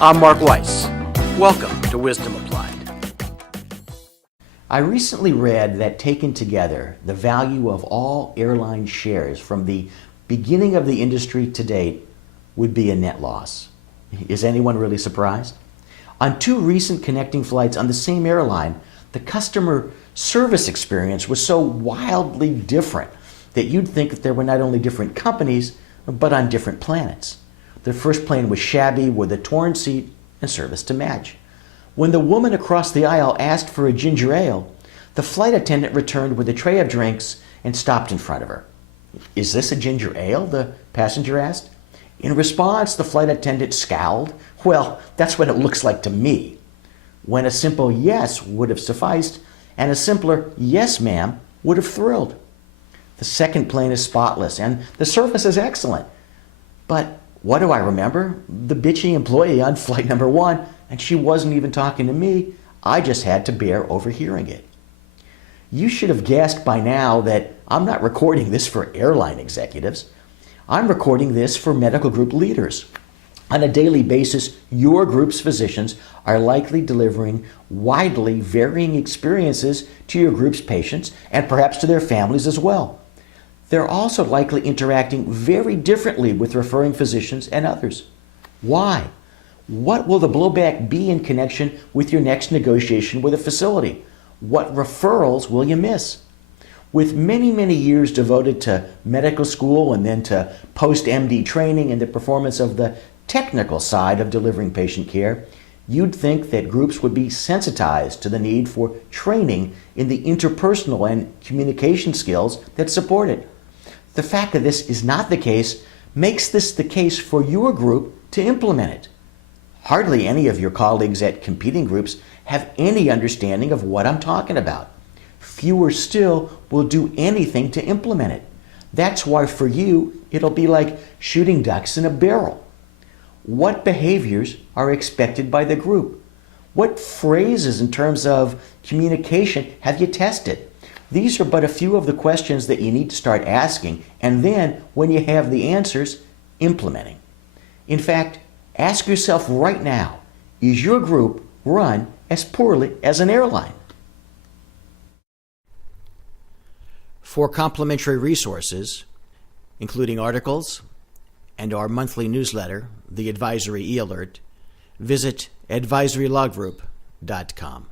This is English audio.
I'm Mark Weiss. Welcome to Wisdom Applied. I recently read that taken together, the value of all airline shares from the beginning of the industry to date would be a net loss. Is anyone really surprised? On two recent connecting flights on the same airline, the customer service experience was so wildly different that you'd think that there were not only different companies, but on different planets. The first plane was shabby with a torn seat and service to match. When the woman across the aisle asked for a ginger ale, the flight attendant returned with a tray of drinks and stopped in front of her. "Is this a ginger ale?" the passenger asked. In response, the flight attendant scowled. "Well, that's what it looks like to me." When a simple yes would have sufficed, and a simpler "yes, ma'am" would have thrilled. The second plane is spotless, and the service is excellent. But what do I remember? The bitchy employee on flight number one, and she wasn't even talking to me. I just had to bear overhearing it. You should have guessed by now that I'm not recording this for airline executives. I'm recording this for medical group leaders. On a daily basis, your group's physicians are likely delivering widely varying experiences to your group's patients and perhaps to their families as well. They're also likely interacting very differently with referring physicians and others. Why? What will the blowback be in connection with your next negotiation with a facility? What referrals will you miss? With many, many years devoted to medical school and then to post-MD training and the performance of the technical side of delivering patient care, you'd think that groups would be sensitized to the need for training in the interpersonal and communication skills that support it. The fact that this is not the case makes this the case for your group to implement it. Hardly any of your colleagues at competing groups have any understanding of what I'm talking about. Fewer still will do anything to implement it. That's why for you, it'll be like shooting ducks in a barrel. What behaviors are expected by the group? What phrases in terms of communication have you tested? These are but a few of the questions that you need to start asking, and then, when you have the answers, implementing. In fact, ask yourself right now, is your group run as poorly as an airline? For complimentary resources, including articles and our monthly newsletter, the Advisory e-Alert, visit advisorylawgroup.com.